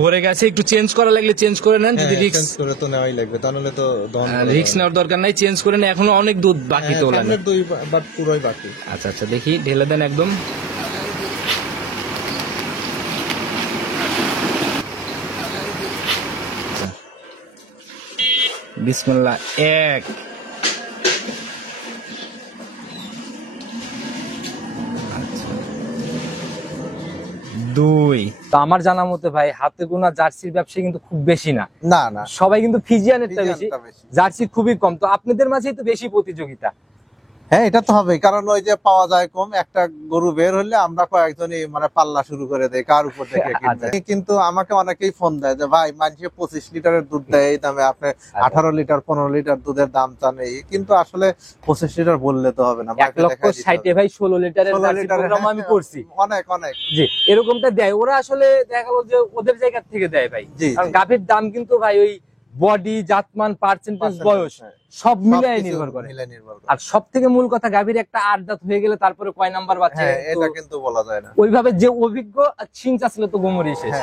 ভরে গেছে, একটু চেঞ্জ করা লাগলে চেঞ্জ করে নেন। যদি রিস্ক করে তো নেওয়াই লাগবে, তাহলে তো রিস্ক নেওয়ার দরকার নাই, চেঞ্জ করে নেন। এখনো অনেক দুধ বাকি তো লাগে, দুই বাট পুরোই বাকি। আচ্ছা আচ্ছা, দেখি ঢেলে দেন একদম। বিসমিল্লাহ। এক, দুই। তো আমার জানা মতে ভাই হাতে গোনা জার্সির ব্যবসা কিন্তু খুব বেশি না, না না, সবাই কিন্তু ফিজিয়ানেরটা বেশি, জার্সি খুবই কম। তো আপনাদের মাঝেই তো বেশি প্রতিযোগিতা। হ্যাঁ এটা তো হবে, কারণ ওই যে পাওয়া যায় কম, একটা গরু বের হলে আমরা কয়েকজনই মানে পাল্লা শুরু করে দেয় কার উপর থেকে কিনবে। কিন্তু আমাকে অনেকেই ফোন দেয় যে ভাই মানুষে 25 লিটারের দুধ দেয় এই দামে, আপনি 18 লিটার 15 লিটার দুধের দাম চান। এই কিন্তু আসলে 25 লিটার বললে তো হবে না, 1,60,000 ভাই 16 লিটারের প্রোগ্রাম আমি করছি। অনেক অনেক জি, এরকমটা দেয় ওরা। আসলে দেখা গেল যে ওদের জায়গা থেকে দেয় ভাই, কারণ গাভীর দাম কিন্তু ভাই ওই বডি, জাতমান, পার্সেন্টেজ, বয়স সব মিলিয়ে নির্ভর করে। আর সব থেকে মূল কথা, গাভীর একটা 8 দাঁত হয়ে গেলে তারপরে কয় নাম্বার বাচ্চা এটা কিন্তু বলা যায় না। ওইভাবে যে অভিজ্ঞ সিং আসলে তো গোমরই শেষ।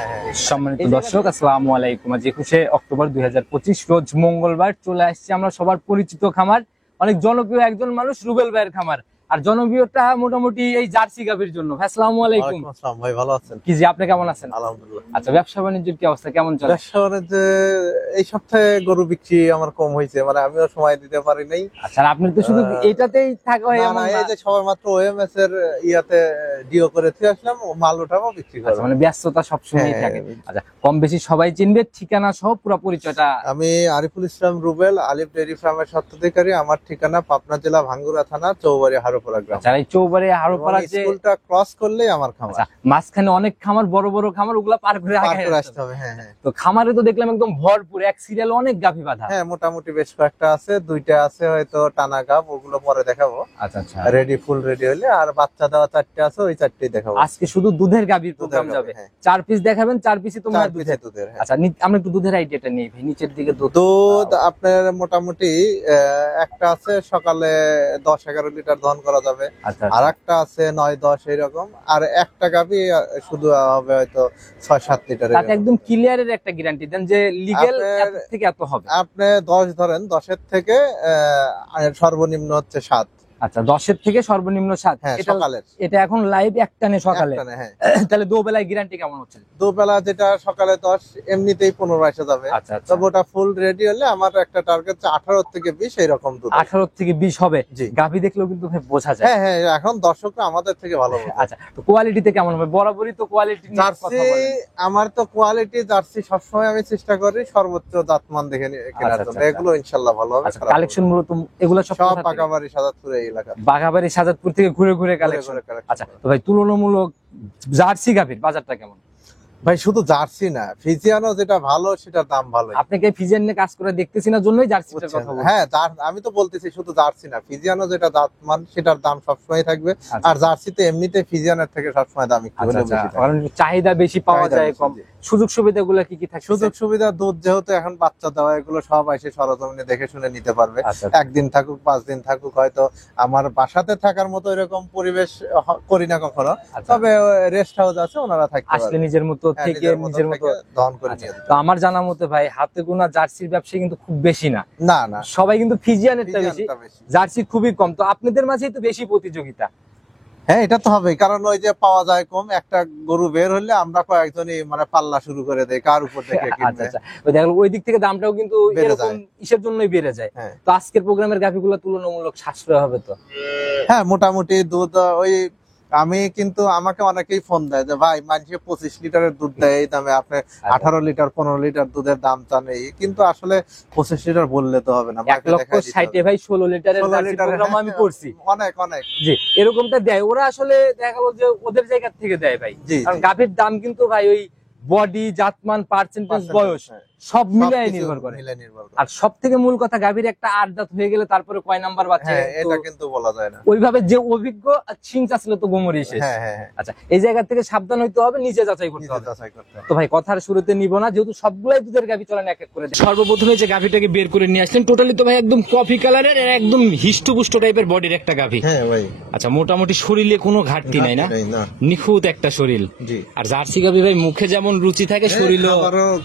সম্মানিত দর্শক, আসসালামু আলাইকুম। আজ 21শে অক্টোবর 2025 রোজ মঙ্গলবার চলে আসছি আমরা সবার পরিচিত খামার, অনেক জনপ্রিয় একজন মানুষ, রুবেল ভাইয়ের খামার। আর জনপ্রিয়টা মোটামুটি এই জার্সি গাভীর জন্য। আসসালামু আলাইকুম। ভাই ভালো আছেন? কি জি, আপনি কেমন আছেন? আলহামদুলিল্লাহ। আচ্ছা, ব্যবসা বাণিজ্যের কি অবস্থা, কেমন চলে? ব্যবসা বাণিজ্য এই সপ্তাহে গরু বিক্রি আমার কম হয়েছে, মানে আমিও সময় দিতে পারি নাই। আচ্ছা, আপনি তো শুধু এইটাতেই থাকা হয় এমন না? এই যে সবার মাত্র ওএমএস এর ইয়াতে ডিও করে দিয়ে আসলাম, মাল উঠাবো বিক্রি করব। মানে ব্যস্ততা সবসময় থাকে। আচ্ছা, কম বেশি সবাই চিনবে, ঠিকানা সহ পুরো পরিচয়টা। আমি আরিফুল ইসলাম রুবেল, আলিফ ডেইরি ফার্মের স্বত্বাধিকারী। আমার ঠিকানা পাবনা জেলা ভাঙ্গুরা থানা, চৌবাড়ি হারোপাড়া গ্রাম। আচ্ছা, এই চৌবাড়ি হারোপাড়া যে স্কুলটা ক্রস করলেই আমার খামার। আচ্ছা, মাঝখানে অনেক খামার, বড় বড় খামার, ওগুলা পার করে আসতে হবে। হ্যাঁ হ্যাঁ। তো খামারে তো দেখলাম একদম ভরপুর, এক সিরিয়াল অনেক গাভী বাঁধা। হ্যাঁ, মোটামুটি বেশ কয়েকটা আছে, দুইটা আছে হয়তো টানা গাভ, ওগুলো পরে দেখাবো। আচ্ছা আচ্ছা, রেডি, ফুল রেডি হলে। আর বাচ্চা দেওয়া 4টে আছে, ওই 4টেই দেখাবো। আজকে শুধু দুধের গাভীর প্রোগ্রাম যাবে। 4 পিস দেখাবেন, 4 পিসই তো মানে দুধের। আচ্ছা, আমরা একটু দুধের আইডিয়াটা নিই ভাই। নিচের দিকে দুধ আপনার মোটামুটি একটা আছে সকালে 10-11 লিটার দহন করা যাবে, আর একটা আছে 9-10 এইরকম, আর একটা গাভী শুধু হবে হয়তো 6-7 লিটার। একদম ক্লিয়ারের একটা গ্যারান্টি দেন যে লিগ্যাল এত থেকে এত হবে। আপনি 10 ধরেন, 10-এর থেকে সর্বনিম্ন হচ্ছে 7। আচ্ছা, 10-এর থেকে সর্বনিম্ন 7। এটা এখন লাইভ একটানে সকালে। তাহলে দুবেলায় গ্যারান্টি কেমন হচ্ছে? দুবেলা যেটা সকালে 10 এমনিতেই 15 এসে যাবে। তবে ওটা ফুল রেডি হলে আমার একটা টার্গেট 18 থেকে 20 এরকম দুধ। 18 থেকে 20 হবে। গাভী দেখলেও কিন্তু বোঝা যায়। হ্যাঁ হ্যাঁ, এখন দর্শকরা আমাদের থেকে ভালো বোঝে। আচ্ছা, তো কোয়ালিটিতে কেমন হবে? বরাবরই তো কোয়ালিটি নিয়ে কথা বলেন। আমার তো কোয়ালিটি জার্সি সবসময় আমি চেষ্টা করি সর্বোচ্চ জাতমান দেখে কেনার জন্য। এগুলো ইনশাআল্লাহ ভালো হবে। কালেকশন মূলত এগুলো সব বাগাবাড়ি সাজাদপুর এই এলাকা, বাগাবাড়ি সাজাদপুর থেকে ঘুরে ঘুরে কালেকশন। আচ্ছা, তো ভাই তুলনামূলক জার্সি গাভীর বাজারটা কেমন? ভাই শুধু জার্সি না, ফিজিয়ানও যেটা ভালো সেটার দাম ভালো। আপনাকে ফিজিয়ান নিয়ে কাজ করে দেখতেছি না জন্যই জার্সিটার কথা বলছি। হ্যাঁ, আমি তো বলতেছি শুধু জার্সি না, ফিজিয়ানও যেটা জাতমান সেটার দাম সবসময় থাকবে। আর জার্সিতে এমনিতে ফিজিয়ানের থেকে সবসময় দাম একটু বেশি থাকে, কারণ চাহিদা বেশি, পাওয়া যায় কম। সুযোগ সুবিধাগুলো কি কি থাকে? সুযোগ সুবিধা, দুধ যেহেতু এখন বাচ্চা দেওয়া, এগুলো সব এসে সরজমিনে দেখে শুনে নিতে পারবে। একদিন থাকুক, 5 দিন থাকুক, হয়তো আমার বাসাতে থাকার মতো এরকম পরিবেশ করি না কখনো, তবে রেস্ট হাউস আছে, ওনারা থাকতে আসলে নিজের মতো থেকে নিজের মতো দহন করে নিয়ে যেতে। তো আমার জানা মতে ভাই হাতে গোনা জার্সির ব্যবসা কিন্তু খুব বেশি না। না না, সবাই কিন্তু ফিজিয়ানেরটা বেশি, জার্সি খুবই কম। তো আপনাদের মাঝেই তো বেশি প্রতিযোগিতা। হ্যাঁ এটা তো হবে, কারণ ওই যে পাওয়া যায় কম, একটা গরু বের হলে আমরা কয়েকজনই মানে পাল্লা শুরু করে দেয় কার উপর থেকে কিনবে। ওই দিক থেকে দামটাও কিন্তু এরকম ইসের জন্যই বেড়ে যায়। তো আজকের প্রোগ্রামের গাভীগুলো তুলনামূলক সাশ্রয় হবে তো? হ্যাঁ, মোটামুটি দুধ ওই আমি কিন্তু আমাকে অনেকেই ফোন দেয় যে ভাই মানুষে 25 লিটারের দুধ দেয় এই দামে, আপনি 18 লিটার 15 লিটার দুধের দাম চান। এই কিন্তু আসলে 25 লিটার বললে তো হবে না। 1,60,000 ভাই 16 লিটারের প্রোগ্রাম আমি করছি। অনেক অনেক জি, এরকমটা দেয় ওরা। আসলে দেখা গেল যে ওদের জায়গা থেকে দেয় ভাই, কারণ গাভীর দাম কিন্তু ভাই ওই বডি, জাতমান, পার্সেন্টেজ, বয়স সব মিলিয়ে নির্ভর করে। আর সব থেকে মূল কথা, গাভীর একটা 8 দাঁত হয়ে গেলে তারপরে কয় নাম্বার বাচ্চা এটা কিন্তু বলা যায় না। ওইভাবে যে অভিজ্ঞ সিং আসলে তো গোমরই শেষ। আচ্ছা, এই জায়গা থেকে সাবধান হইতে হবে, নিজে যাচাই করতে হবে। তো ভাই কথার শুরুতে নিব না, যেহেতু সবগুলাই দুধের গাভী, চলেন এক এক করে। সর্বপ্রথমে যে গাভীটাকে বের করে নিয়ে আসলেন, টোটালি তো ভাই একদম কফি কালারের, একদম হিষ্টপুষ্ট টাইপের বডির একটা গাভী। হ্যাঁ ভাই। আচ্ছা, মোটামুটি শরীরে কোনো ঘাটতি নাই না, নিখুঁত একটা শরীর। আর জার্সি গাভী ভাই মুখে যেমন যেমন রুচি থাকে শরীরও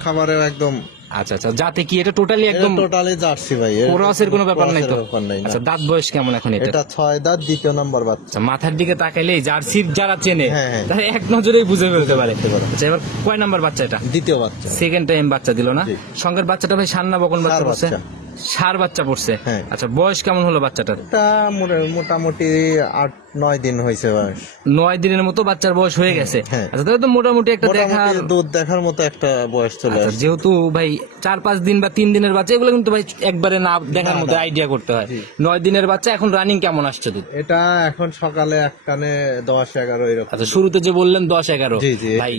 খাবারেও একদম। আচ্ছা আচ্ছা, যাতে কি এটা টোটালি একদম টোটালি জার্সি ভাই, ক্রসের কোনো ব্যাপার নাই তো? ব্যাপার নাই না। আচ্ছা, দাঁত বয়স কেমন এখন এটা? এটা 6 দাঁত, দ্বিতীয় নম্বর বাচ্চা। আচ্ছা, মাথার দিকে তাকাইলে জার্সির যারা চেনে হ্যাঁ, হ্যাঁ। তারা এক নজরেই বুঝে ফেলতে পারে। আচ্ছা, এবার কয় নাম্বার বাচ্চা এটা? দ্বিতীয় বাচ্চা। সেকেন্ড টাইম বাচ্চা দিল না? জি। সঙ্গের বাচ্চাটা ভাই ষাঁড় না বকন বাচ্চা ষাঁড় পড়ছে? বাচ্চা। ষাঁড় বাচ্চা পড়ছে। হ্যাঁ। আচ্ছা, বয়স কেমন হলো বাচ্চাটার? এটা মোটামুটি 8-9 দিন হয়েছে বয়স। 9 দিনের মতো বাচ্চার বয়স হয়ে গেছে। হ্যাঁ। আচ্ছা, তাহলে তো মোটামুটি একটা দেখার, মোটামুটি দুধ দেখার মতো একটা বয়স চলে আচ্ছা, আসছে। যেহেতু ভাই 4-5 দিন বা 3 দিনের বাচ্চা, এগুলো কিন্তু ভাই একবারে না দেখার মতো আইডিয়া করতে হয়। 9 দিনের বাচ্চা, এখন রানিং কেমন আসছে দুধ? এটা এখন সকালে এক টানে 10-11 এরকম। আচ্ছা, শুরুতে যে বললেন 10-11, জি, জি। ভাই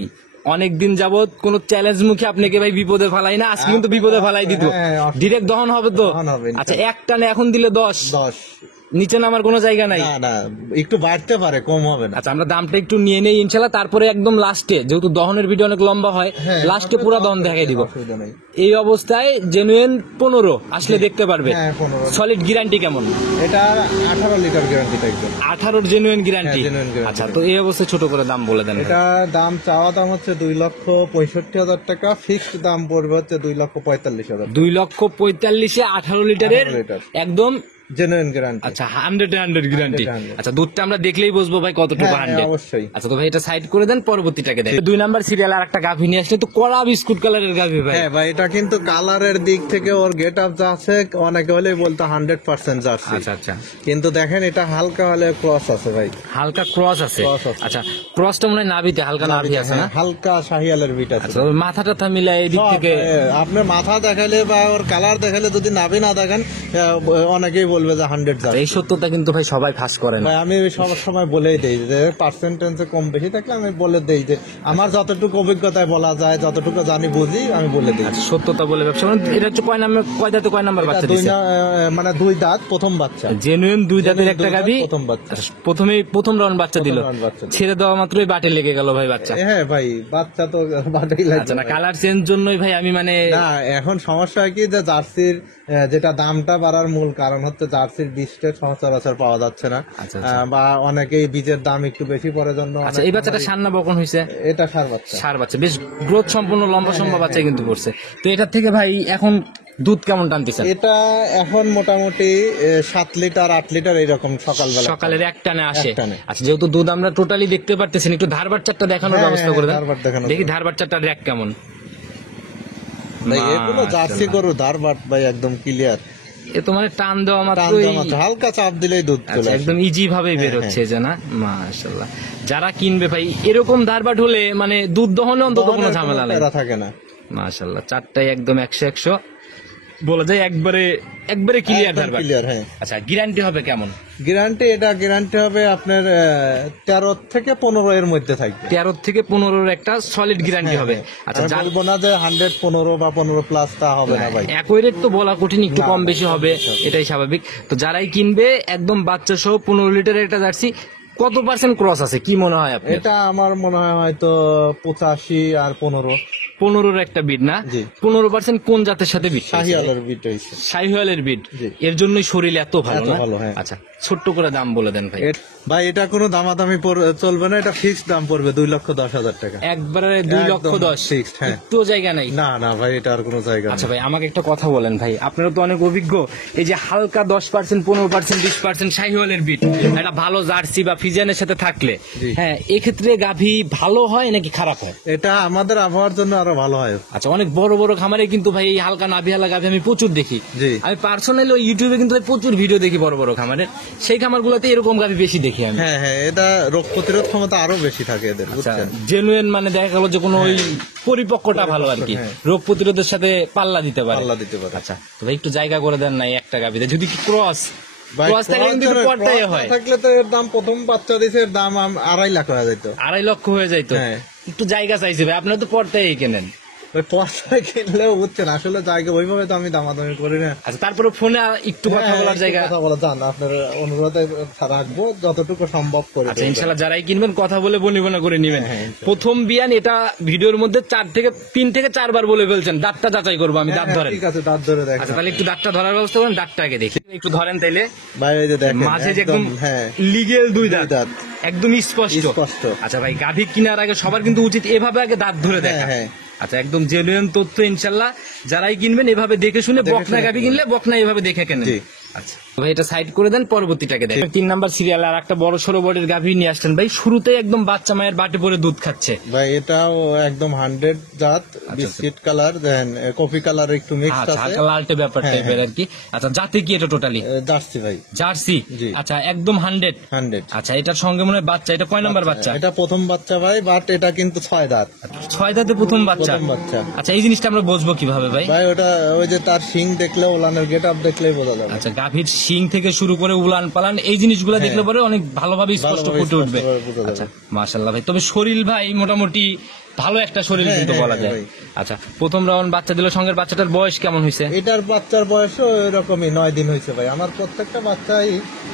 অনেক দিন যাবত কোন চ্যালেঞ্জ মুখে আপনাকে ভাই বিপদে ফেলাই না, আজকে কিন্তু বিপদে ফেলাই দিত। হ্যাঁ, ডিরেক্ট দহন হবে তো? দহন হবে, আচ্ছা, এক টানে এখন দিলে 10, 10। নিচে নামার কোনো জায়গা নাই? না না, একটু বাড়তে পারে, কম হবে না। আচ্ছা, আমরা দামটা একটু নিয়ে নেই ইনশাল্লাহ, তারপরে একদম লাস্টে, যেহেতু দহনের ভিডিও অনেক লম্বা হয়, হ্যাঁ, লাস্টে পুরো দহন দেখাই দিব। অসুবিধা নেই। এই অবস্থায় জেনুইন 15 আসলে দেখতে পারবে। হ্যাঁ, 15। সলিড গ্যারান্টি কেমন? এটা 18 লিটার গ্যারান্টি থাকবে। 18 জেনুইন গ্যারান্টি। হ্যাঁ, genuine guarantee। আচ্ছা, তো এই অবস্থায় ছোট করে দাম বলে দেন। এটা চাওয়া দাম হচ্ছে 2,65,000 টাকা, ফিক্সড দাম পড়বে হচ্ছে 2,45,000। 2,45,000-এ 18 লিটারের 18 লিটার। একদম জেনুইন গ্যারান্টি। আচ্ছা, 100 গ্যারান্টি। 100 আচ্ছা, দুধটা আমরা দেখলেই বুঝবো ভাই কতটুকু হ্যাঁ, 100। অবশ্যই। আচ্ছা, তো ভাই এটা সাইড করে দেন, পরবর্তীটাকে দেন। 2 নাম্বার সিরিয়াল আর একটা গাভী নিয়ে আসলে, তো কড়া বিস্কুট কালারের গাভী ভাই। হ্যাঁ ভাই, এটা কিন্তু কালারের দিক থেকে ওর গেট আপ যা আছে, অনেকে হলে বলতো 100% জার্সি। আচ্ছা আচ্ছা, কিন্তু দেখেন এটা হালকা হলে ক্রস আছে ভাই। হালকা ক্রস আছে। Cross আছে। আচ্ছা, ক্রসটা মনে হয় নাভিতে হালকা নাভি আছে না? হ্যাঁ, হালকা শাহিয়ালের বিট আছে। আচ্ছা, ওই মাথা টাথা মিলাই এদিক সব, থেকে আপনার মাথা দেখালে বা ওর কালার দেখালে, যদি নাভি না দেখেন অনেকেই বলবে যে 100 জার্সি। এই সত্যতা কিন্তু ভাই সবাই ফাঁস করে না। ভাই আমি সব সময় বলেই দেই যে পার্সেন্টেজে কম বেশি থাকলে আমি বলে দেই যে আমার যতটুকু অভিজ্ঞতায় বলা যায়, যতটুকু জানি বুঝি আমি বলে দিই। আচ্ছা, সত্যতা বলে ব্যবসা করেন। এটা হচ্ছে কয় দাঁতে কয় নাম্বার বাচ্চা দিচ্ছে? মানে 2 দাঁত, প্রথম বাচ্চা। জেনুইন 2 দাঁতের একটা গাভী, প্রথম বাচ্চা। প্রথম রাউন্ড বাচ্চা দিল। round বাচ্চা দিল। ছেড়ে দেওয়া মাত্রই বাটে লেগে গেল ভাই বাচ্চা। হ্যাঁ ভাই, বাচ্চা তো বাটেই আচ্ছা, লাগছে না কালার চেঞ্জ জন্যই ভাই আমি মানে না। এখন সমস্যা হয় কি, যে জার্সির যেটা দামটা বাড়ার মূল কারণ হচ্ছে জার্সির বীজটা সচরাচর পাওয়া যাচ্ছে না। আচ্ছা, বা অনেকেই বীজের দাম একটু বেশি পড়ার জন্য। আচ্ছা, এই বাচ্চাটা ষাঁড় না বকন হয়েছে? এটা ষাঁড় বাচ্চা। ষাঁড় বাচ্চা, বেশ গ্রোথ সম্পূর্ণ লম্বা সম্ভব বাচ্চা কিন্তু করছে। তো এটার থেকে ভাই এখন দুধ কেমন টানতেছেন? এটা এখন মোটামুটি 7 লিটার 8 লিটার এইরকম সকালবেলা। সকালের এক টানে আসে। এক টানে। আচ্ছা, যেহেতু দুধ আমরা টোটালি দেখতে পারতেছি, একটু ধার বাচ্চাটা দেখানোর হ্যাঁ, ব্যবস্থা করে দেন। ধারবাট দেখানোর দেখি ধার বাচ্চাটার র্যাক কেমন। ভাই এগুলো জার্সি মাশাআল্লাহ। গরু, ধারবাট ভাই একদম ক্লিয়ার। এ তো মানে টান দেওয়া টান মাত্রই দেওয়া মাত্র, হালকা চাপ দিলেই দুধ চলে আচ্ছা, আসে। একদম ইজি ভাবে বের হচ্ছে যে না? মাশাআল্লাহ। যারা কিনবে ভাই এরকম ধারবাট হলে মানে দুধ দহনে অন্তত কোনো ঝামেলা নাই। প্যারা থাকে না। মাশাআল্লাহ, চারটাই একদম 100 বলা যায় একবারে ক্লিয়ার একদম ধারবাট। ক্লিয়ার, হ্যাঁ। আচ্ছা, গ্যারান্টি হবে কেমন? গ্যারান্টি হবে আপনার 13 থেকে 15 এর মধ্যে থাকবে। 13 থেকে 15 একটা সলিড গ্যারান্টি হবে। আচ্ছা, আমি যার বলবো না যে 115 বা 15 প্লাস, তা হবে না ভাই। একই রেট তো বলা কঠিন, একটু কম বেশি হবে, এটাই স্বাভাবিক। তো যারাই কিনবে একদম বাচ্চা সহ 15 লিটারের একটা জার্সি, কত পার্সেন্ট ক্রস আছে কি মনে হয় আপনার? এটা আমার মনে হয় হয়তো 85 আর 15। 15-র একটা বিড না? জি। 15% কোন জাতের সাথে বিড? শাহিওয়ালের বিট হইছে। শাহিওয়ালের বিড। জি। এর জন্যই শরীর এত ভালো এত না? ভালো, হ্যাঁ। আচ্ছা, ছোট্ট করে দাম বলে দেন ভাই। ভাই এটা কোনো দামাদামি চলবে না, এটা ফিক্সড দাম পড়বে 2,10,000 টাকা। একবারে 2,10,000 fixed, হ্যাঁ। একটু জায়গা নাই? না না ভাই, এটা আর কোনো জায়গা আচ্ছা নেই। ভাই, আমাকে একটা কথা বলেন ভাই, আপনারা তো অনেক অভিজ্ঞ, এই যে হালকা 10%, 15%, 20% শাহিওয়ালের বিট, একটা ভালো জার্সি বা ফিজিয়ানের সাথে থাকলে, জি। হ্যাঁ, এক্ষেত্রে গাভী ভালো হয় নাকি খারাপ হয়? এটা আমাদের আবহাওয়ার জন্য আরো ভালো হয়। আচ্ছা, অনেক বড় বড় খামারে কিন্তু ভাই এই হালকা নাভিহালা গাভী আমি প্রচুর দেখি। জি। আমি পার্সোনালি ইউটিউবে কিন্তু ভাই প্রচুর ভিডিও দেখি বড় বড় খামারের, সেই খামারগুলোতে এরকম গাভী বেশি দেখি আমি। হ্যাঁ হ্যাঁ, এটা রোগ প্রতিরোধ ক্ষমতা আরো বেশি থাকে এদের, আচ্ছা, বুঝছেন? জেনুইন মানে দেখা গেল যে কোনো ওই পরিপক্কটা ভালো আর কি, হ্যাঁ। রোগ প্রতিরোধের সাথে পাল্লা দিতে পারে। পাল্লা দিতে পারে। আচ্ছা, তো ভাই একটু জায়গা করে দেন নাই একটা গাভীতে, যদি কি ক্রস ভাই, ক্রস থাকলে কিন্তু একটু পর্দায় cross না হয়। থাকলে তো এর দাম, প্রথম বাচ্চা দিছে এর দাম 2.5 লাখ হয়ে যেত। 2.5 লক্ষ হয়ে যাইতো। হ্যাঁ। একটু জায়গা চাইছে ভাই, আপনারা তো পর্দায় কেনেন। ওই পয়সায় কিনলেও বুঝছেন আসলে জায়গা ওইভাবে তো আমি দামাদামি করি না। আচ্ছা, তারপরে ফোনে একটু কথা বলার জায়গা, কথা বলা যান, আপনার অনুরোধে রাখবো যতটুকু সম্ভব করে। আচ্ছা ইনশাল্লাহ যারাই কিনবেন কথা বলে বনিবনা করে নিবেন। প্রথম বিয়ান এটা ভিডিওর মধ্যে 3 থেকে 4 বার বলে ফেলছেন, দাঁতটা যাচাই করবো আমি, দাঁত ধরেন। ঠিক আছে, দাঁত ধরে দেখেন। আচ্ছা তাহলে একটু দাঁতটা ধরার ব্যবস্থা করেন, দাঁতটা আগে দেখি একটু ধরেন তাইলে। ভাই এই যে দেখেন মাঝে যে একদম লিগেল 2 দাঁত একদম স্পষ্ট। আচ্ছা ভাই, গাভী কেনার আগে সবার কিন্তু উচিত এভাবে আগে দাঁত ধরে দেখা। আচ্ছা একদম জেনুইন তথ্য ইনশাল্লাহ, যারাই কিনবেন এভাবে দেখে শুনে, বকনা গাভী কিনলে বকনা এভাবে দেখে কেনেন। আচ্ছা ভাই এটা সাইড করে দেন, পরবর্তীটাকে দেখেন। 3 নাম্বার সিরিয়াল আর একটা বড় সড়ো বডির গাভী নিয়ে আসছেন ভাই, শুরুতেই একদম বাচ্চা মায়ের বাটে পরে দুধ খাচ্ছে ভাই। এটাও একদম 100 জাত, বিস্কিট কালার, দেন কফি কালার একটু মিক্স আছে, হালকা লালটে ব্যাপার টাইপের আর কি। আচ্ছা জাতে কি এটা টোটালি? জার্সি ভাই, জার্সি। আচ্ছা একদম 100। আচ্ছা এটার সঙ্গে মনে হয় বাচ্চা, এটা কয় নাম্বার বাচ্চা? এটা প্রথম বাচ্চা ভাই, বাট এটা কিন্তু 6 দাঁত। 6 দাঁতে প্রথম বাচ্চা। আচ্ছা এই জিনিসটা আমরা বুঝবো কিভাবে ভাই? ভাই ওটা ওই যে তার শিং দেখলে, ওলানের গেট আপ দেখলেই বোঝা যাবে। আচ্ছা গাভীর শিং থেকে শুরু করে উলান পালান এই জিনিসগুলো দেখলে পরে অনেক ভালোভাবে স্পষ্ট ফুটে উঠবে। আচ্ছা মাশাআল্লাহ ভাই, তবে শরীর ভাই মোটামুটি ভালো একটা শরীর কিন্তু বলা যায়। আচ্ছা প্রথম রাউন্ড বাচ্চা দিল, সঙ্গের বাচ্চাটার বয়স কেমন হয়েছে? এটার বাচ্চার বয়সও এরকমই 9 দিন হয়েছে ভাই। আমার প্রত্যেকটা বাচ্চাই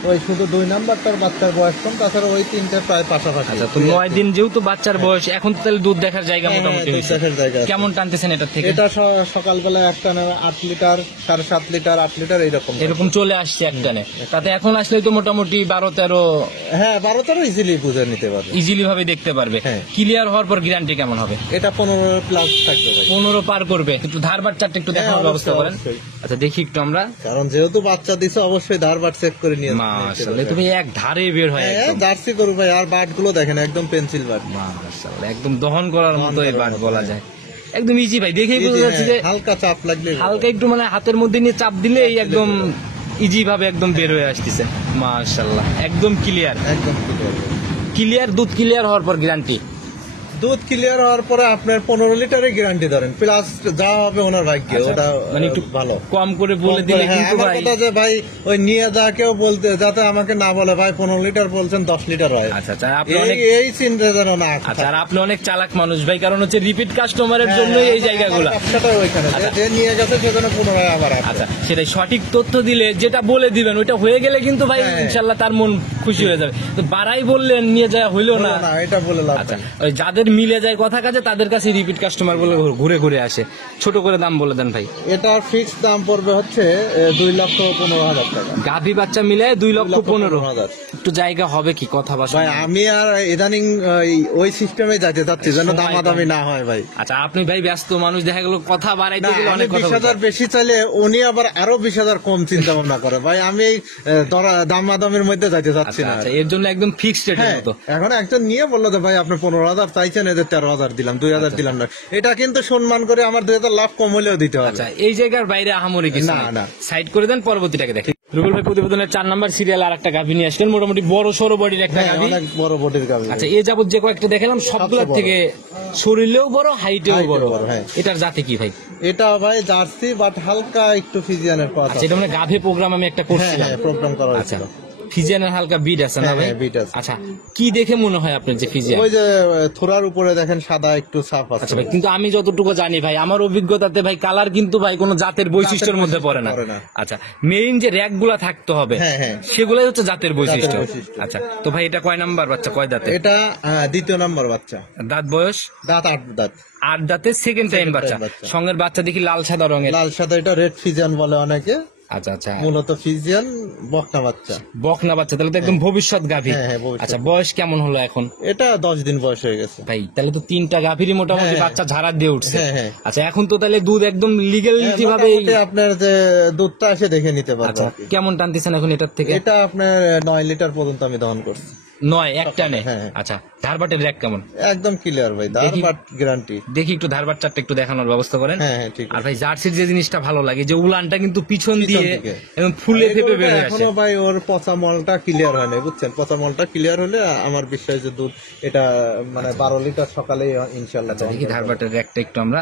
ওই শুধু 2 নাম্বারটার বাচ্চার বয়স কম, তাছাড়া ওই 3টে প্রায় পাশাপাশি। আচ্ছা তো 9 দিন যেহেতু বাচ্চার বয়স, এখন তো তাহলে দুধ দেখার জায়গা মোটামুটি হয়েছে। কেমন টানতেছেন এটার থেকে? এটা সকালবেলা একটা 8 লিটার, 7.5 লিটার, 8 লিটার এরকম চলে আসছে একটানে। তাতে এখন আসলেই তো মোটামুটি 12-13। হ্যাঁ 12-13 ইজিলি বুঝে নিতে পারবে, ইজিলি ভাবে দেখতে পারবে। ক্লিয়ার হওয়ার পর গ্যারান্টি কেমন হবে? এটা 15 প্লাস থাকবে ভাই। 15 পার করবে। একটু ধারবার চারটা একটু দেখানোর ব্যবস্থা করেন। আচ্ছা দেখি একটু আমরা, কারণ যেহেতু বাচ্চা দিছে অবশ্যই ধারবার চেক করে নিয়ে। মাশাআল্লাহ তুমি এক ধারে বের হয় একদম। জার্সি গরু ভাই, আর বাট গুলো দেখেন একদম পেন্সিল বাট। মাশাআল্লাহ একদম দহন করার মতো এই বাট বলা যায়, একদম ইজি ভাই। দেখেই বোঝা যাচ্ছে যে হালকা চাপ লাগলে, হালকা একটু মানে হাতের মধ্যে নিয়ে চাপ দিলেই একদম ইজি ভাবে একদম বের হয়ে আসতেছে। মাশাআল্লাহ একদম ক্লিয়ার, একদম ক্লিয়ার। দুধ ক্লিয়ার হওয়ার পর গ্যারান্টি? দুধ ক্লিয়ার হওয়ার পরে আপনার 15 লিটারের গ্যারান্টি ধরেন, প্লাস যা হবে ওনার ভাগ্যে। ওটা মানে একটু ভালো কম করে বলে দিলে কিন্তু ভাই, কথা যে ভাই ওই নিয়ে যা কেউ বলতে, যাতে আমাকে না বলে ভাই 15 লিটার বলছেন 10 লিটার হয়। আচ্ছা আচ্ছা আপনি অনেক এই চিন্তা যেন না। আচ্ছা আর আপনি অনেক চালাক মানুষ ভাই, কারণ হচ্ছে রিপিট কাস্টমারের জন্যই এই জায়গাগুলো। ওইখানে যে নিয়ে গেছে সেজন্য পুনরায় আবার। আচ্ছা সেটাই সঠিক তথ্য দিলে, যেটা বলে দিবেন ওইটা হয়ে গেলে কিন্তু ভাই ইনশাআল্লাহ তার মন খুশি হয়ে যাবে। তো বাড়াই বললেন নিয়ে যায় হইলো না, এটা বলে লাভ। আচ্ছা ওই যাদের মিলে যায় কথা কাজে তাদের কাছে রিপিট কাস্টমার বলে ঘুরে ঘুরে আসে। ছোট করে দাম বলে দেন ভাই। এটার ফিক্স দাম পড়বে হচ্ছে 2,15,000 টাকা। গাভী বাচ্চা মিলে 2,15,000। একটু জায়গা হবে কি কথা বাস ভাই? আমি আর ইদানিং ওই সিস্টেমে যাইতে চাচ্ছি যেন দামাদামি না হয় ভাই। আচ্ছা আপনি ভাই ব্যস্ত মানুষ, দেখা গেল কথা বাড়াইতে গেলে অনেক কথা। 20,000 বেশি চাইলে উনি আবার আরো 20,000 কম চিন্তা ভাবনা করে ভাই। আমি এই দামাদামির মধ্যে যাইতে চাচ্ছি না। আচ্ছা এর জন্য একদম ফিক্সড রেটের মতো। এখন একজন নিয়ে বললো যে ভাই আপনি 15,000 চাইছেন, এদের 13,000 দিলাম, 2,000 দিলাম না। এটা কিন্তু সম্মান করে আমার 2,000 লাভ কম হলেও দিতে হবে। আচ্ছা এই জায়গার বাইরে আহামরি কিছু না, সাইড করে দেন, পরবর্তীটাকে দেখেন। রুবেল ভাই প্রতিবেদনের 4 নাম্বার সিরিয়াল আর একটা গাভী নিয়ে আসলেন, মোটামুটি বড় সড়ো বডির একটা গাভী, অনেক বড় বডির গাভী। আচ্ছা এ যাবত যে কয়েকটা দেখালাম সবগুলোর থেকে শরীরেও বড়, হাইটেও বড়। এটার জাতে কি ভাই? এটা ভাই জার্সি, বাট হালকা একটু ফিজিয়ানের পাওয়া। আচ্ছা এটা মানে গাভী প্রোগ্রাম আমি একটা করছিলাম, প্রোগ্রাম করা হয়েছিল। ফিজিয়ানের হালকা বিট আছে না ভাই? আচ্ছা কি দেখে মনে হয় আপনার যে ফিজিয়ান? ওই যে থোড়ার উপরে দেখেন সাদা একটু ছাপ আছে। আচ্ছা ভাই কিন্তু আমি যতটুকু জানি ভাই, আমার অভিজ্ঞতাতে ভাই কালার কিন্তু ভাই কোনো জাতের বৈশিষ্ট্যের মধ্যে পড়ে না। আচ্ছা মেইন যে র‍্যাক গুলা থাকতে হবে সেগুলাই হচ্ছে জাতের বৈশিষ্ট্য। আচ্ছা তো ভাই এটা কয় নাম্বার বাচ্চা, কয় দাঁতে? এটা 2য় নাম্বার বাচ্চা। দাঁত বয়স? দাঁত 8 দাঁত। 8 দাঁতে সেকেন্ড টাইম বাচ্চা। সঙ্গের বাচ্চা দেখি লাল সাদা রঙের। লাল সাদা, এটা রেড ফিজিয়ান বলে অনেকে। আচ্ছা আচ্ছা মূলত ফিজিয়ান বকনা বাচ্চা। বকনা বাচ্চা, তাহলে তো একদম ভবিষ্যৎ গাভী। আচ্ছা বয়স কেমন হলো এখন? এটা 10 দিন বয়স হয়ে গেছে ভাই, তাহলে তো 3টা গাভীরই মোটামুটি বাচ্চা ঝাড়া দিয়ে উঠছে। আচ্ছা এখন তো তাহলে দুধ একদম লিগ্যালিটি ভাবে আপনার যে দুধটা এসে দেখে নিতে পারবেন। কেমন টানতেছেন এখন এটার থেকে? এটা আপনার 9 লিটার পর্যন্ত আমি দহন করছি। 9 একটা নেই। আচ্ছা ধারবাটের র‍্যাক কেমন? একদম ক্লিয়ার ভাই, ধারবাট গ্যারান্টি। দেখি একটু ধারবাট চারটা একটু দেখানোর ব্যবস্থা করেন। ঠিক। আর ভাই জার্সির যে জিনিসটা ভালো লাগে যে উলানটা কিন্তু পিছন দিয়ে একদম ফুলে ফেপে বের হয়ে আসে। এখনো ভাই ওর পচা মলটা ক্লিয়ার হয় না, বুঝছেন? পচা মলটা ক্লিয়ার হলে আমার বিশ্বাস যে দুধ এটা মানে 12 লিটার সকালে ইনশাআল্লাহ। দেখি ধারবাটের র‍্যাকটা একটু আমরা।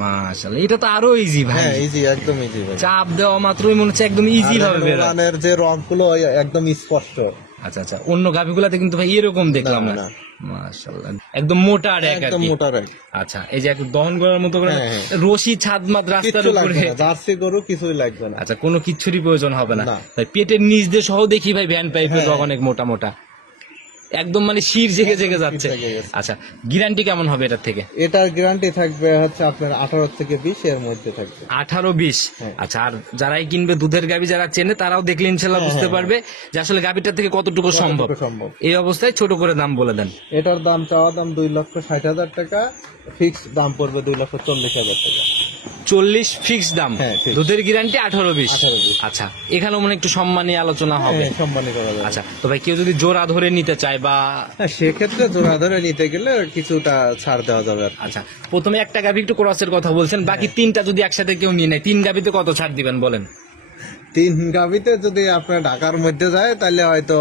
মাশাআল্লাহ এটা তো আরো ইজি ভাই। ইজি, একদম ইজি ভাই। চাপ দেওয়া মাত্রই মনে হচ্ছে একদম ইজি ভাবে বের হয়। উলানের যে রগগুলো একদম স্পষ্ট। আচ্ছা আচ্ছা, অন্য গাভীগুলাতে কিন্তু ভাই এরকম দেখলাম না। না। মাশাআল্লাহ, একদম মোটা আর এক আর একদম কি। মোটা রাখ। আচ্ছা, এই যে একটু দহন করার মতো করে হ্যাঁ, হ্যাঁ। রশি ছাদ মাদ রাস্তার কিচ্ছু উপরে। লাগবে না, জার্সি গরু কিছুই লাগবে না। আচ্ছা, কোনো কিচ্ছুরই প্রয়োজন হবে না। না। ভাই পেটের নিচ দিয়ে সহ দেখি ভাই ভ্যান পাইপের হ্যাঁ। অনেক মোটা মোটা, একদম মানে শির জেগে জেগে একদম যাচ্ছে। শির জেগে গেছে। আচ্ছা, গ্যারান্টি কেমন হবে এটার থেকে? এটার গ্যারান্টি থাকবে হচ্ছে আপনার 18 থেকে 20 এর মধ্যে থাকবে। 18-20। হ্যাঁ। আচ্ছা, আর যারাই কিনবে দুধের গাভী যারা চেনে তারাও দেখলে ইনশাল্লাহ বুঝতে পারবে যে আসলে গাভীটার থেকে কতটুকু সম্ভব। কতটুকু সম্ভব। এই অবস্থায় ছোট করে দাম বলে দেন। এটার দাম চাওয়া দাম 2,60,000 টাকা, ফিক্স দাম পড়বে 2,40,000 টাকা। 40 ফিক্স দাম। হ্যাঁ, fix। দুধের গ্যারান্টি 18-20। 18-20। আচ্ছা, এখানেও মনে একটু সম্মানী আলোচনা হবে। হ্যাঁ, সম্মানী করা যাবে। আচ্ছা, তো ভাই কেউ যদি জোড়া ধরে নিতে চায় বা, হ্যাঁ, সেক্ষেত্রে জোড়া ধরে নিতে গেলে কিছুটা ছাড় দেওয়া যাবে আর কি। আচ্ছা প্রথমে একটা গাভী একটু ক্রসের কথা বলছেন, বাকি তিনটা যদি একসাথে কেউ নিয়ে নেয়, 3 গাভীতে কত ছাড় দিবেন বলেন? 3 গাভিতে যদি আপনার ঢাকার মধ্যে যায় তাহলে হয়তো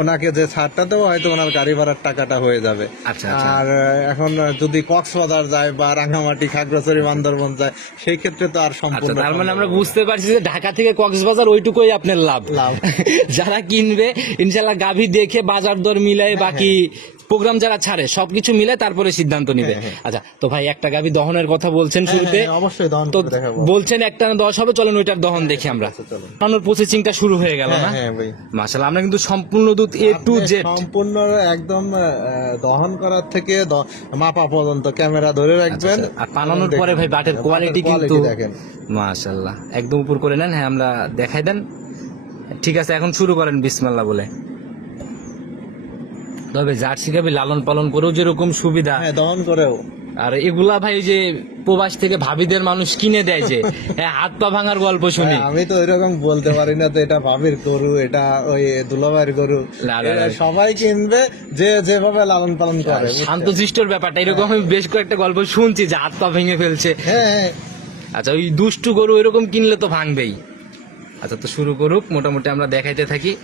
ওনাকে যে ছাড়টা দেবো হয়তো ওনার গাড়ি ভাড়ার টাকাটা হয়ে যাবে। আচ্ছা, আচ্ছা। আর এখন যদি কক্সবাজার যায় বা রাঙ্গামাটি, খাগড়াছড়ি, বান্দরবন যায় সেই ক্ষেত্রে তো আর আচ্ছা, সম্পূর্ণ তার মানে আমরা বুঝতে পারছি যে ঢাকা থেকে কক্সবাজার ওইটুকুই আপনার লাভ। লাভ। যারা কিনবে ইনশাল্লাহ গাভী দেখে বাজার দর মিলাই বাকি প্রোগ্রাম যারা ছাড়ে সবকিছু মিলে তারপরে সিদ্ধান্ত নিবে। আচ্ছা, তো ভাই একটা গাভী দহনের কথা বলছেন শুরুতে, হ্যাঁ, অবশ্যই দহন তো করে দেখাবো। বলছেন একটা না 10 হবে, চলেন ওইটার দহন দেখি আমরা। চলুন। প্রসেসিংটা শুরু হয়ে গেল না? হ্যাঁ ভাই, মাশাআল্লাহ, আমরা কিন্তু সম্পূর্ণ দুধ A to Z। সম্পূর্ণ একদম দহন করার থেকে মাপা পর্যন্ত ক্যামেরা ধরে রাখবেন। আচ্ছা, আর পানানোর পরে ভাই বাটের কোয়ালিটি কিন্তু মাশাআল্লাহ একদম উপর করে নেন। হ্যাঁ, আমরা দেখাই দেন। ঠিক আছে, এখন শুরু করেন বিসমিল্লাহ বলে। তবে জার্সি গাভী লালন পালন করেও যেরকম সুবিধা, হ্যাঁ, দহন করেও। আর এগুলা ভাই যে প্রবাস থেকে ভাবিদের মানুষ কিনে দেয় যে, হ্যাঁ, হাত পা ভাঙার গল্প শুনি। হ্যাঁ, আমি তো ওইরকম বলতে পারি না তো এটা ভাবির গরু, এটা ওই দুলাভাইয়ের গরু। না, না, এরা না। সবাই কিনবে যে যেভাবে লালন পালন করে। শান্তশিষ্টর ব্যাপারটা এরকম আমি বেশ কয়েকটা গল্প শুনছি যে হাত পা ভেঙে ফেলছে। হ্যাঁ, হ্যাঁ। আচ্ছা, ওই দুষ্টু গরু এরকম কিনলে তো ভাঙবেই। আচ্ছা, তো শুরু করুক, মোটামুটি আমরা দেখাইতে থাকি।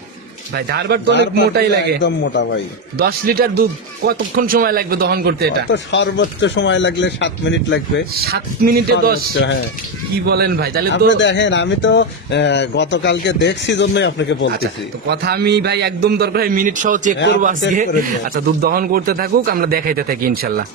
ভাই ধারবার তো অনেক মোটাই লাগে। একদম মোটা ভাই। 10 লিটার দুধ কতক্ষণ সময় লাগবে দহন করতে এটা? তো সর্বোচ্চ সময় লাগলে 7 মিনিট লাগবে। 7 মিনিটে 10? সর্বোচ্চ, হ্যাঁ। কি বলেন ভাই, তাহলে তো আপনি দেখেন আমি তো গতকালকে দেখছি জন্যই আপনাকে আচ্ছা, বলতেছি। তো কথা আমি ভাই একদম দরকার হয় মিনিট সহ চেক হ্যাঁ, করবো আপনি আজকে। check করে নিন। আচ্ছা, দুধ দহন করতে থাকুক, আমরা দেখাইতে থাকি ইনশাল্লাহ।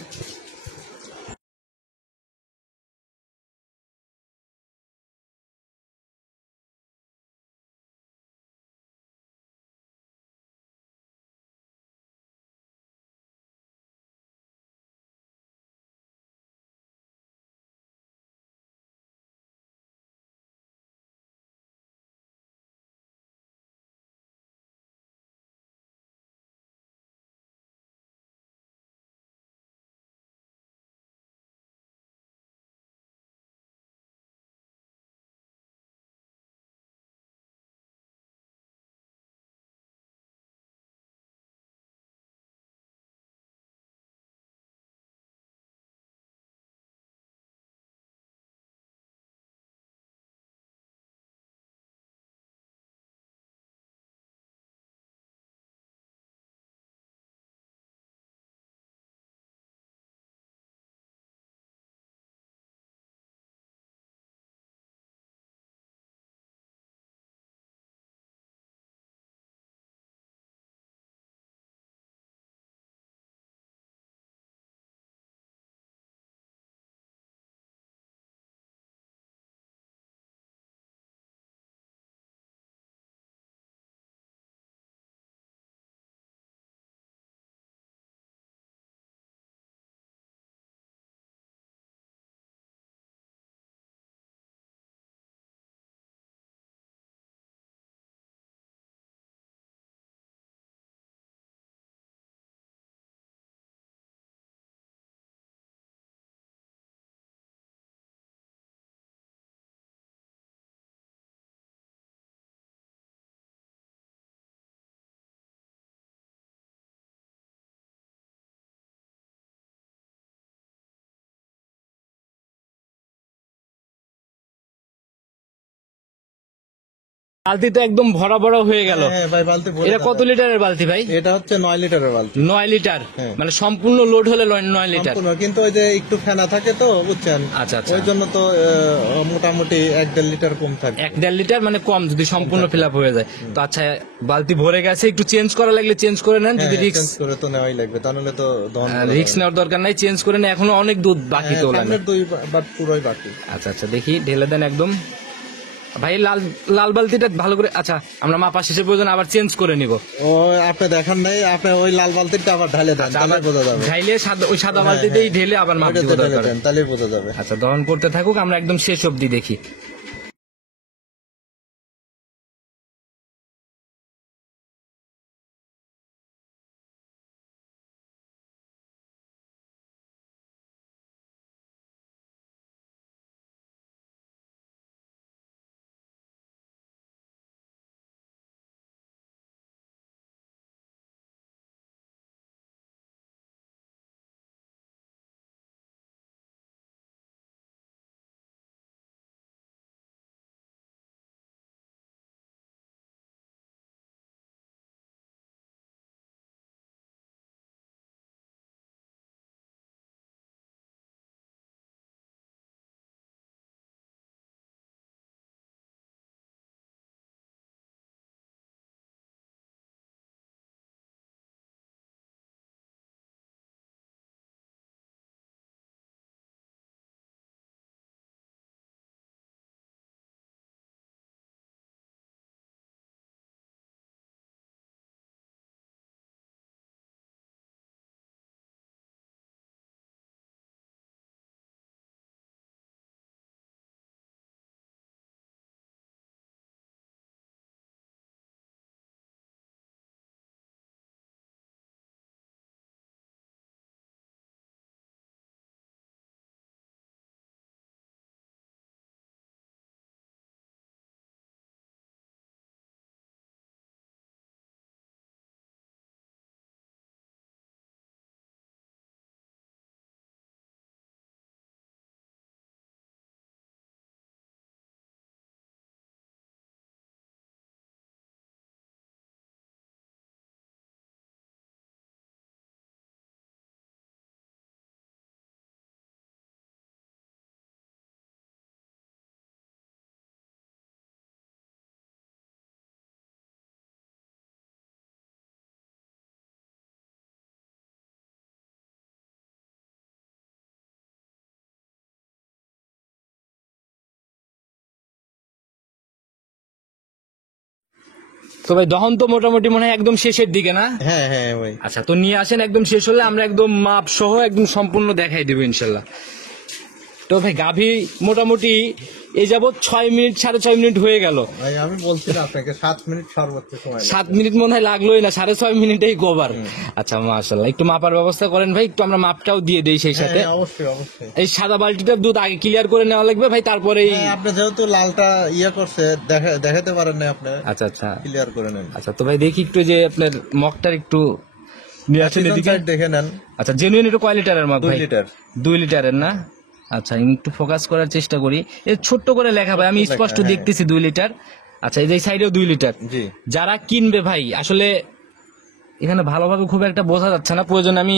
বালতি তো একদম ভরা ভরা হয়ে গেল। হ্যাঁ ভাই, বালতি ভরে এটা কত যাবে। লিটারের বালতি ভাই? এটা হচ্ছে 9 লিটারের বালতি। 9 লিটার, হ্যাঁ। মানে সম্পূর্ণ লোড হলে 9 লিটার। সম্পূর্ণ, কিন্তু ওই যে একটু ফেনা থাকে তো, বুঝছেন? আচ্ছা আচ্ছা, ওই জন্য তো মোটামুটি 1-1.5 লিটার কম থাকে। 1-1.5 লিটার মানে কম যদি সম্পূর্ণ ফিল আপ হয়ে যায়। তো আচ্ছা, বালতি ভরে গেছে, একটু চেঞ্জ করা লাগলে চেঞ্জ করে নেন, যদি হ্যাঁ, রিক্স চেঞ্জ করে তো নেওয়াই লাগবে, তাহলে তো দহন করা রিক্স যাবে না। নেওয়ার দরকার নাই, চেঞ্জ করে নেন। এখনো অনেক দুধ বাকি তো লাগে। সামনের 2 বার পুরোই বাকি। আচ্ছা আচ্ছা, দেখি ঢেলে দেন একদম ভাই। লাল লাল বালতিটা ভালো করে, আচ্ছা আমরা মাপা শেষে প্রয়োজন আবার চেঞ্জ করে নিব। ও আপনি দেখান নাই, আপনি ওই লাল বালতিটা আবার ঢালে দেন, তাহলে বোঝা যাবে। ঢাইলে ওই সাদা বালতিতেই ঢেলে আবার মাপ দিব ওইটাতে ঢেলে দরকার। দেন, তাহলে বোঝা যাবে। আচ্ছা, দহন করতে থাকুক, আমরা একদম শেষ অবধি দেখি। তো ভাই দহন তো মোটামুটি মনে হয় একদম শেষের দিকে না? হ্যাঁ হ্যাঁ ভাই। আচ্ছা, তো নিয়ে আসেন, একদম শেষ হলে আমরা একদম মাপ সহ একদম সম্পূর্ণ দেখাই দেবো ইনশাল্লাহ। তো ভাই গাভী মোটামুটি এই যাবৎ 6 মিনিট 6.5 মিনিট হয়ে গেল। ভাই আমি বলছি না আপনাকে, 7 মিনিট সর্বোচ্চ সময় লাগে। 7 মিনিট মনে হয় লাগলোই না, 6.5 মিনিটেই কভার। আচ্ছা মাশাআল্লাহ, একটু মাপার ব্যবস্থা করেন ভাই, একটু আমরা মাপটাও দিয়ে দেই সেই সাথে। হ্যাঁ, অবশ্যই অবশ্যই। এই সাদা বালতিটার দুধ আগে ক্লিয়ার করে নেওয়া লাগবে ভাই, তারপরে আপনি যেহেতু লালটা করছে, দেখাতে পারেন না আপনি। আচ্ছা আচ্ছা ক্লিয়ার করে নেন। আচ্ছা, তো ভাই দেখি একটু যে আপনার মগটার একটু নিয়ে আসেন এদিকে, দেখে নেন। আচ্ছা জেনুইন একটু কয় লিটারের মগ? 2 লিটার। 2 লিটারের না? আচ্ছা, একটু ফোকাস করার চেষ্টা করি। এই ছোট্ট করে লেখা ভাই, আমি স্পষ্ট দেখতেছি 2 লিটার। আচ্ছা, এই যে সাইডেও 2 লিটার। জি। যারা কিনবে ভাই, আসলে এখানে ভালোভাবে খুব একটা বোঝা যাচ্ছে না, প্রয়োজন আমি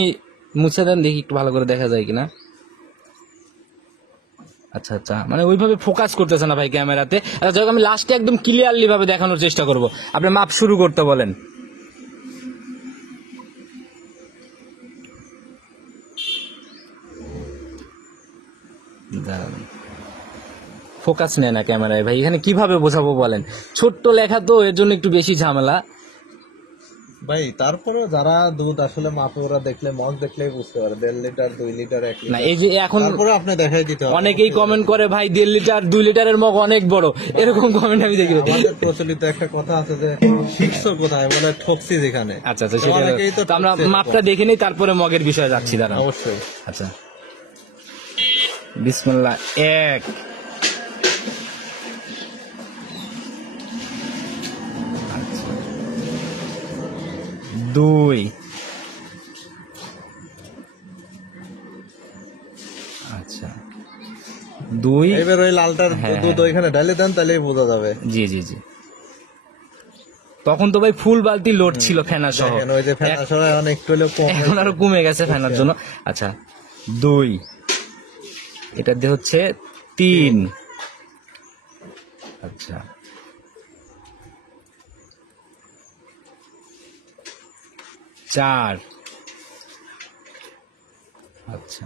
মুছে দেন, দেখি একটু ভালো করে দেখা যায় কিনা। আচ্ছা আচ্ছা, মানে ওইভাবে ফোকাস করতেছে না ভাই ক্যামেরাতে। আচ্ছা, যাই হোক, আমি লাস্টে একদম ক্লিয়ারলি ভাবে দেখানোর চেষ্টা করব। আপনি মাপ শুরু করতে বলেন। ফোকাস নেয় না ক্যামেরায় ভাই, এখানে কিভাবে বোঝাবো বলেন? ছোট্ট লেখা তো, এর জন্য একটু বেশি ঝামেলা ভাই। তারপরে যারা দুধ আসলে মাপে, ওরা দেখলে, মগ দেখলেই বুঝতে পারে 1.5 লিটার 2 লিটার 1 না। লিটার। এই যে এখন তারপরে আপনি দেখাই দিতে হবে। অনেকেই কমেন্ট করে ভাই 1.5 লিটার 2 লিটারের মগ অনেক বড়, এরকম কমেন্ট আমি দেখি। আমাদের প্রচলিত একটা কথা আছে যে শিখছো কোথায়, বলে ঠকছি যেখানে। আচ্ছা আচ্ছা, সেটা তো আমরা মাপটা দেখে নিই, তারপরে মগের বিষয়ে যাচ্ছি। দাঁড়ান অবশ্যই। আচ্ছা, বিসমিল্লাহ। 1 2 আচ্ছা 2। এবার ওই লালটার দুধ ওইখানে ঢালে দেন, তাহলেই বোঝা যাবে। জি জি জি। তখন তো ভাই ফুল বালতি লোড ছিল ফেনা সহ, দেখেন ওই যে ফেনা সহ এখন একটু হলেও কম এখন আরো কমে গেছে ফেনার জন্য। আচ্ছা 2, এটা দিয়ে হচ্ছে 3, আচ্ছা 4, আচ্ছা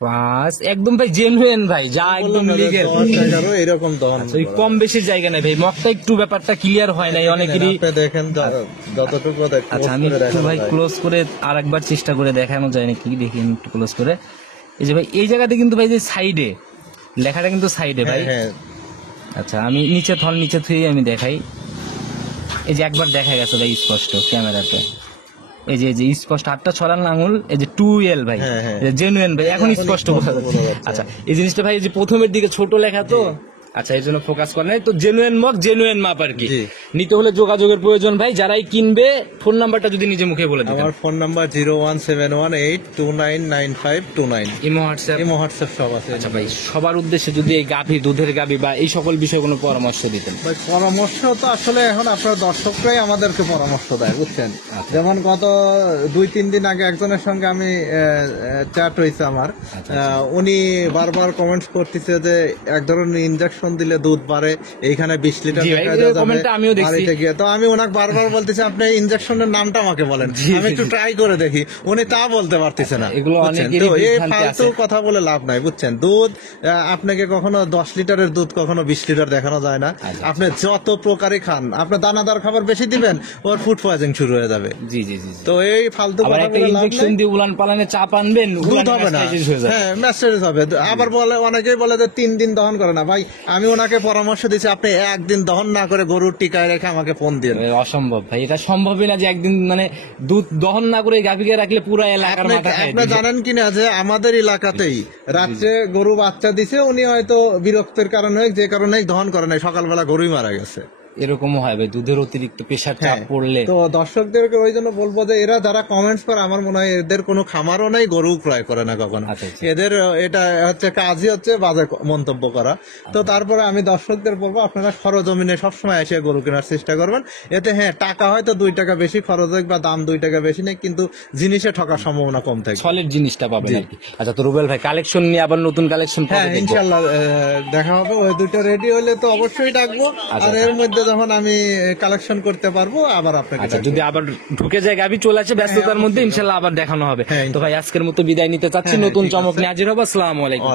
5, একদম ভাই জেনুইন ভাই, যা একদম লিগেল। 10, 11 এরকম দহন। ওই কম বেশি জায়গা নাই ভাই, মগটা একটু ব্যাপারটা ক্লিয়ার হয় নাই অনেকেরই। আপনি দেখেন যতটুকু দেখেন। আচ্ছা আমি একটু ভাই ক্লোজ করে আরেকবার চেষ্টা করে দেখানো যায় নাকি, দেখি একটু ক্লোজ করে। এই যে ভাই এই জায়গাতে কিন্তু ভাই যে সাইডে লেখাটা কিন্তু সাইডে ভাই। আচ্ছা আমি নিচে থুয়ে আমি দেখাই। এই যে একবার দেখা গেছে ভাই স্পষ্ট ক্যামেরাতে, এই যে স্পষ্ট 8টা ছড়ানো আঙুল, এই যে 2L ভাই, জেনুইন ভাই, এখন স্পষ্ট বোঝা যাচ্ছে। আচ্ছা এই জিনিসটা ভাই এই যে প্রথমের দিকে ছোট লেখা তো, আচ্ছা এই জন্য ফোকাস করে নাই তো। জেনুইন মগ জেনুইন মাপ আর কি। নিতে হলে যোগাযোগের প্রয়োজন ভাই, যারাই কিনবে ফোন নাম্বারটা যদি নিজে মুখে বলে দিতেন। আমার ফোন নাম্বার 01718299529। ইমো হোয়াটসঅ্যাপ সব আছে। আচ্ছা ভাই সবার উদ্দেশ্যে যদি এই গাভী, দুধের গাভী বা এই সকল বিষয়ে কোনো পরামর্শ দিতেন। ভাই পরামর্শ তো আসলে এখন আপনার দর্শকরাই আমাদেরকে পরামর্শ দেয়, বুঝছেন। যেমন গত 2-3 দিন আগে একজনের সঙ্গে আমি চ্যাট হয়েছে আমার, উনি বারবার কমেন্টস করতেছে যে এক ধরনের ইনজেকশন দিলে দুধ বাড়ে, এইখানে 20 লিটার আমিও দেখছি। তো আমি ওনাকে বারবার বলতেছি আপনি ইনজেকশনের নামটা আমাকে বলেন, আমি একটু ট্রাই করে দেখি। উনি তা বলতে পারতেছে না। এগুলো এই ফালতু কথা বলে লাভ নাই, বুঝছেন। দুধ আপনাকে কখনো 10 লিটারের দুধ কখনো 20 লিটার দেখানো যায় না। আপনি যত প্রকারই খান, আপনি দানাদার খাবার বেশি দিবেন, ওর ফুড পয়জনিং শুরু হয়ে যাবে। জি জি জি। তো এই ফালতু কথা বলে লাভ নাই। ইনজেকশন দিয়ে উলান পালানে চাপ আনবেন, দুধ হবে না। হ্যাঁ ম্যাস্টাইটিস হবে। আবার বলে অনেকেই বলে যে 3 দিন দহন করে না। ভাই আমি ওনাকে পরামর্শ দিচ্ছি আপনি একদিন দহন না করে গরুর টিকায় রেখে আমাকে ফোন দিন। অসম্ভব ভাই, এটা সম্ভবই না যে একদিন মানে দুধ দহন না করে গাভীকে রাখলে পুরো এলাকার মাথা খায়। আপনি জানেন কিনা যে আমাদের এলাকাতেই রাত্রে গরু বাচ্চা দিছে, উনি হয়তো বিরক্তের কারণে যে কারণে দহন করে নাই, সকালবেলা গরুই মারা গেছে। এরকমও হয় ভাই, দুধের অতিরিক্ত প্রেসার চাপ পড়লে। তো দর্শকদেরকে ওই জন্য বলবো যে এরা যারা কমেন্টস করে, আমার মনে হয় এদের কোনো খামারও নাই, গরু ক্রয় করে না কখনো। এদের এটা হচ্ছে কাজই হচ্ছে বাজে মন্তব্য করা। তো তারপরে আমি দর্শকদের বলবো আপনারা সরজমিনে সবসময় এসে গরু কেনার চেষ্টা করবেন। এতে হ্যাঁ টাকা হয়তো 2 টাকা বেশি খরচ হোক বা দাম 2 টাকা বেশি নেই, কিন্তু জিনিসে ঠকার সম্ভাবনা কম থাকে, সলিড জিনিসটা পাবেন আর কি। আচ্ছা তো রুবেল ভাই কালেকশন নিয়ে আবার নতুন কালেকশন হ্যাঁ ইনশাআল্লাহ দেখা হবে। ওই দুটো রেডি হলে তো অবশ্যই ডাকবো। আর এর মধ্যে যখন আমি কালেকশন করতে পারবো আবার আপনাকে। আচ্ছা যদি আবার ঢুকে যায় গাভী চলে আসে ব্যস্ততার মধ্যে, ইনশাআল্লাহ আবার দেখানো হবে। তো ভাই আজকের মতো বিদায় নিতে চাচ্ছি, নতুন চমক নিয়ে হাজির হবো। আসসালামু আলাইকুম।